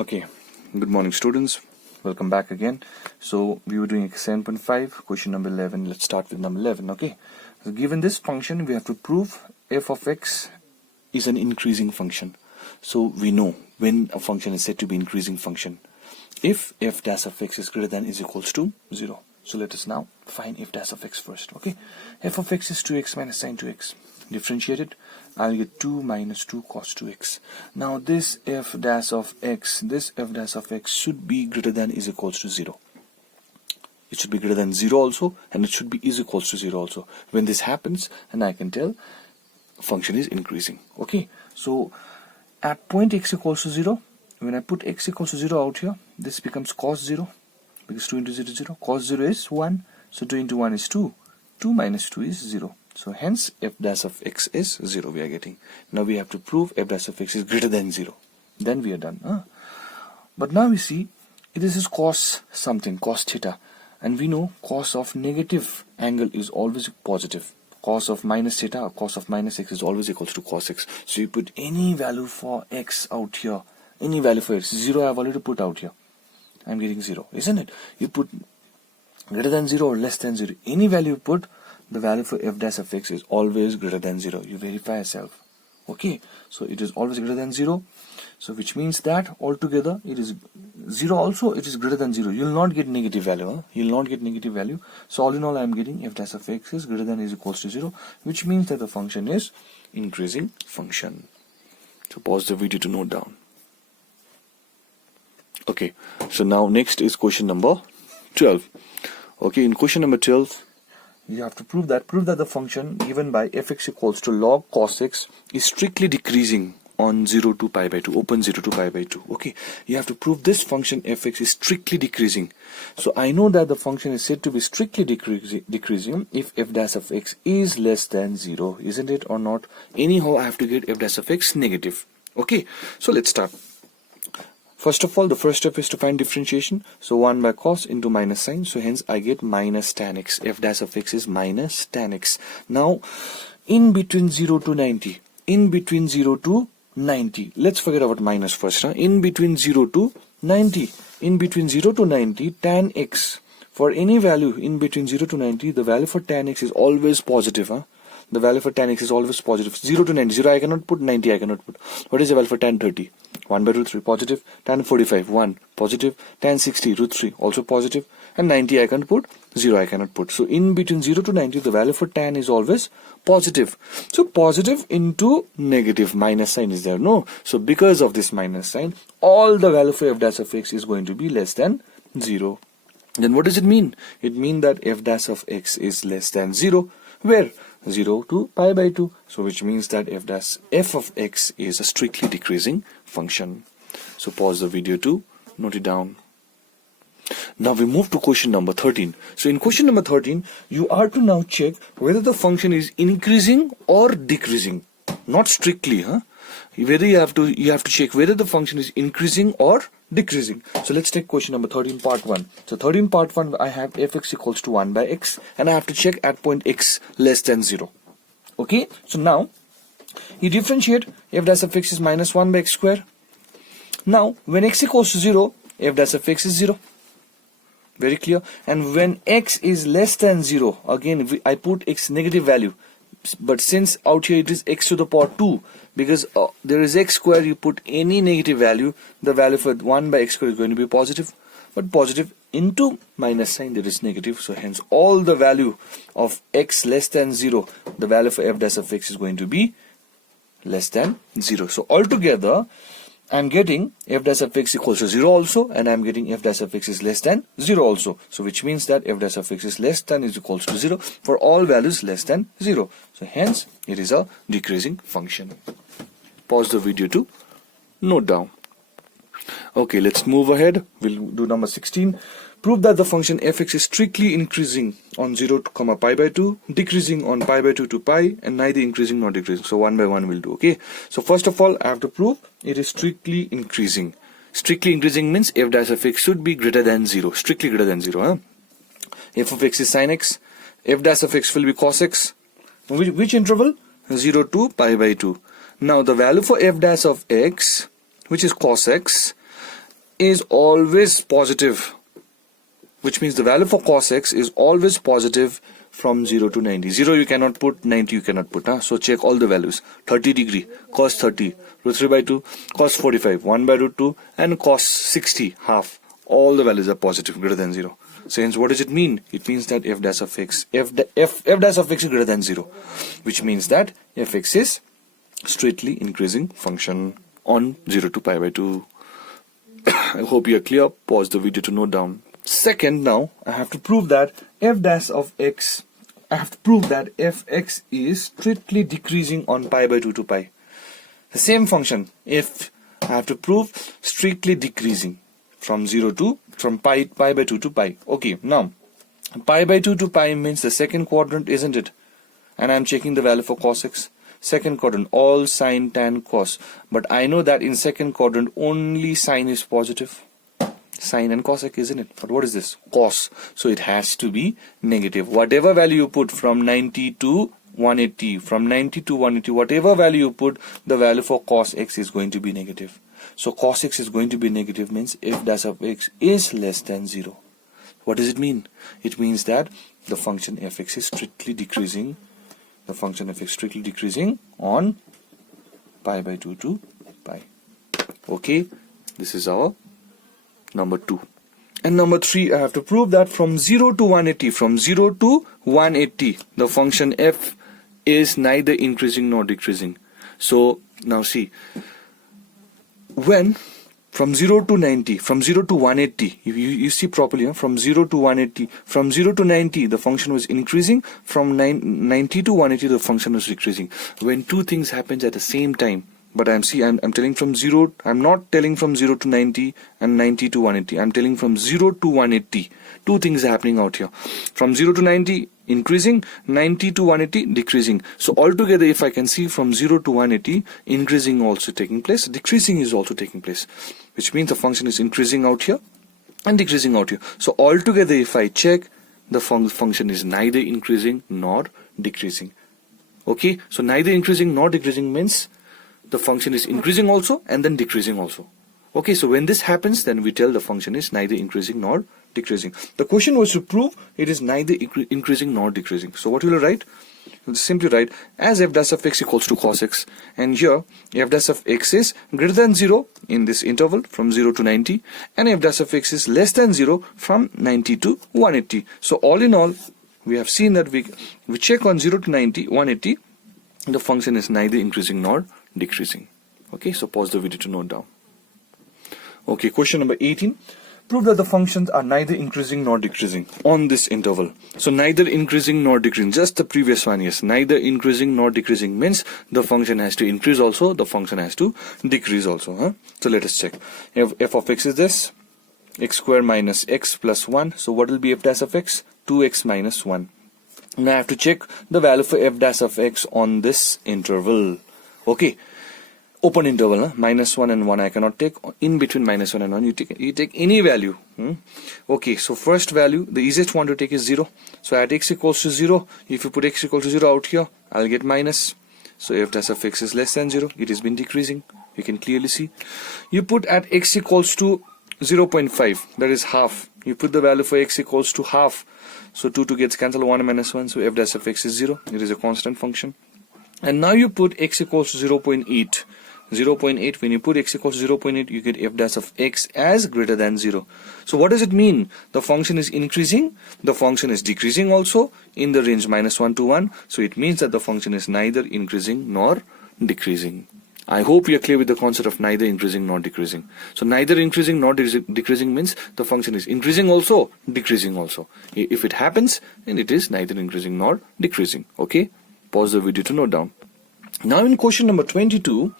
Okay, good morning students. Welcome back again. So we were doing exercise 7.5, question number 11. Let's start with number 11. Okay, so given this function, we have to prove f of x is an increasing function. So we know when a function is said to be increasing function, if f dash of x is greater than is equals to 0. So let us now find f dash of x first. Okay, f of x is 2x minus sin 2x. Differentiate it, I'll get 2 minus 2 cos 2x. Now this f dash of x should be greater than is equals to 0. It should be greater than 0 also, and it should be is equals to 0 also. When this happens, and I can tell function is increasing. Okay, so at point x equals to 0, when I put x equals to 0 out here, this becomes cos 0, because 2 into 0 is 0. Cos 0 is 1, so 2 into 1 is 2. 2 minus 2 is 0. So hence f dash of x is 0 we are getting. Now we have to prove f dash of x is greater than 0. Then we are done. But now we see this is cos something, cos theta. And we know cos of negative angle is always positive. Cos of minus theta or cos of minus x is always equals to cos x. So you put any value for x out here. Any value for x. 0 I have already put out here. I am getting 0, isn't it? You put greater than 0 or less than 0. Any value you put, the value for f dash of x is always greater than 0. You verify yourself. Okay, so it is always greater than 0. So which means that altogether it is 0 also, it is greater than 0. You will not get negative value. You will not get negative value. So all in all I am getting f dash of x is greater than is equals to 0, which means that the function is increasing function. So pause the video to note down. Okay, so now next is question number 12. Okay, in question number 12, you have to prove that the function given by fx equals to log cos x is strictly decreasing on 0 to pi by 2, open 0 to pi by 2. Okay, you have to prove this function fx is strictly decreasing. So I know that the function is said to be strictly decreasing if f dash of x is less than 0, isn't it or not? Anyhow, I have to get f dash of x negative. Okay, so let's start. First of all, the first step is to find differentiation. So 1 by cos into minus sin. So hence I get minus tan x. F dash of x is minus tan x. Now, in between 0 to 90. In between 0 to 90. Let's forget about minus first. In between 0 to 90. In between 0 to 90, tan x. For any value in between 0 to 90, the value for tan x is always positive. The value for tan x is always positive. 0 to 90. 0 I cannot put, 90 I cannot put. What is the value for tan 30? 1 by root 3 positive. Tan 45 1 positive. Tan 60 root 3 also positive. And 90 I can put, 0 I cannot put. So in between 0 to 90 the value for tan is always positive. So positive into negative, minus sign is there, no? So because of this minus sign, all the value for f dash of x is going to be less than 0. Then what does it mean? It means that f dash of x is less than 0. Where? 0 to pi by 2. So which means that f of x is a strictly decreasing function. So pause the video to note it down. Now we move to question number 13. So in question number 13, you are to now check whether the function is increasing or decreasing. Not strictly, whether you have to check whether the function is increasing or decreasing. So let's take question number 13 part 1. So 13 part 1, I have fx equals to 1 by x, and I have to check at point x less than 0. Okay, so now you differentiate f dash of x is minus 1 by x square. Now when x equals to 0, f dash of x is 0. Very clear. And when x is less than 0, again I put x negative value. But since out here it is x to the power 2, because there is x square, you put any negative value, the value for 1 by x square is going to be positive. But positive into minus sign, there is negative. So hence all the value of x less than 0, the value for f dash of x is going to be less than 0. So altogether, I am getting f dash of x equals to 0 also, and I am getting f dash of x is less than 0 also. So which means that f dash of x is less than is equals to 0 for all values less than 0. So hence it is a decreasing function. Pause the video to note down. Okay, let's move ahead. We'll do number 16. Prove that the function fx is strictly increasing on 0 to pi by 2, decreasing on pi by 2 to pi, and neither increasing nor decreasing. So 1 by 1 will do. Okay, so first of all I have to prove it is strictly increasing. Strictly increasing means f dash of x should be greater than 0, strictly greater than 0. F of x is sin x, f dash of x will be cos x. Which interval? 0 to pi by 2. Now the value for f dash of x, which is cos x, is always positive, which means the value for cos x is always positive from 0 to 90. 0 you cannot put, 90 you cannot put. So check all the values. 30 degree, cos 30, root 3 by 2, cos 45, 1 by root 2, and cos 60, half. All the values are positive, greater than 0. So hence what does it mean? It means that f dash of x, f dash of x is greater than 0, which means that fx is straightly increasing function on 0 to pi by 2. I hope you are clear. Pause the video to note down. Second, now I have to prove that f dash of x, I have to prove that fx is strictly decreasing on pi by 2 to pi. The same function, if I have to prove strictly decreasing from pi by 2 to pi. Okay, now pi by 2 to pi means the second quadrant, isn't it? And I'm checking the value for cos x. Second quadrant, all sine, tan, cos. But I know that in second quadrant only sine is positive. Sine and cosec, isn't it? But what is this? Cos. So it has to be negative. Whatever value you put from 90 to 180, from 90 to 180, whatever value you put, the value for cos x is going to be negative. So cos x is going to be negative means f dash of x is less than 0. What does it mean? It means that the function fx is strictly decreasing. The function fx strictly decreasing on pi by 2 to pi. Okay, this is our number 2. And number 3, I have to prove that from 0 to 180, from 0 to 180, the function f is neither increasing nor decreasing. So now see, when from 0 to 90, from 0 to 180, you see properly, huh? From 0 to 180, from 0 to 90, the function was increasing. From 90 to 180, the function was decreasing. When two things happen at the same time, but I'm telling from 0, I'm not telling from 0 to 90 and 90 to 180. I'm telling from 0 to 180. Two things are happening out here. From 0 to 90, increasing, 90 to 180, decreasing. So altogether, if I can see from 0 to 180, increasing also taking place, decreasing is also taking place, which means the function is increasing out here and decreasing out here. So altogether, if I check, the function is neither increasing nor decreasing. Okay, so neither increasing nor decreasing means the function is increasing also and then decreasing also. Okay, so when this happens, then we tell the function is neither increasing nor decreasing. The question was to prove it is neither increasing nor decreasing. So what will you write? You'll simply write as f dash of x equals to cos x, and here f dash of x is greater than 0 in this interval from 0 to 90, and f dash of x is less than 0 from 90 to 180. So all in all, we have seen that we check on 0 to 90, 180, the function is neither increasing nor decreasing. Okay, so pause the video to note down. Okay, question number 18. Prove that the functions are neither increasing nor decreasing on this interval. So neither increasing nor decreasing, just the previous one, yes. Neither increasing nor decreasing means the function has to increase also, the function has to decrease also. Huh? So let us check. F of x is this, x square minus x plus 1. So what will be f dash of x? 2x minus 1. Now I have to check the value for f dash of x on this interval. Okay, open interval, huh? Minus 1 and 1 I cannot take. In between minus 1 and 1 you take any value. Okay, so first value, the easiest one to take is 0. So at x equals to 0, if you put x equal to 0 out here, I'll get minus. So f dash of x is less than 0. It has been decreasing, you can clearly see. You put at x equals to 0.5, that is half. You put the value for x equals to half. So 2 gets cancelled, 1 minus 1. So f dash of x is 0. It is a constant function. And now you put x equals to 0.8. 0.8, when you put x equals to 0.8, you get f dash of x as greater than 0. So what does it mean? The function is increasing, the function is decreasing also in the range minus 1 to 1. So it means that the function is neither increasing nor decreasing. I hope you are clear with the concept of neither increasing nor decreasing. So neither increasing nor decreasing means the function is increasing also, decreasing also. If it happens, then it is neither increasing nor decreasing. Okay? Pause the video to note down. Now in question number 22,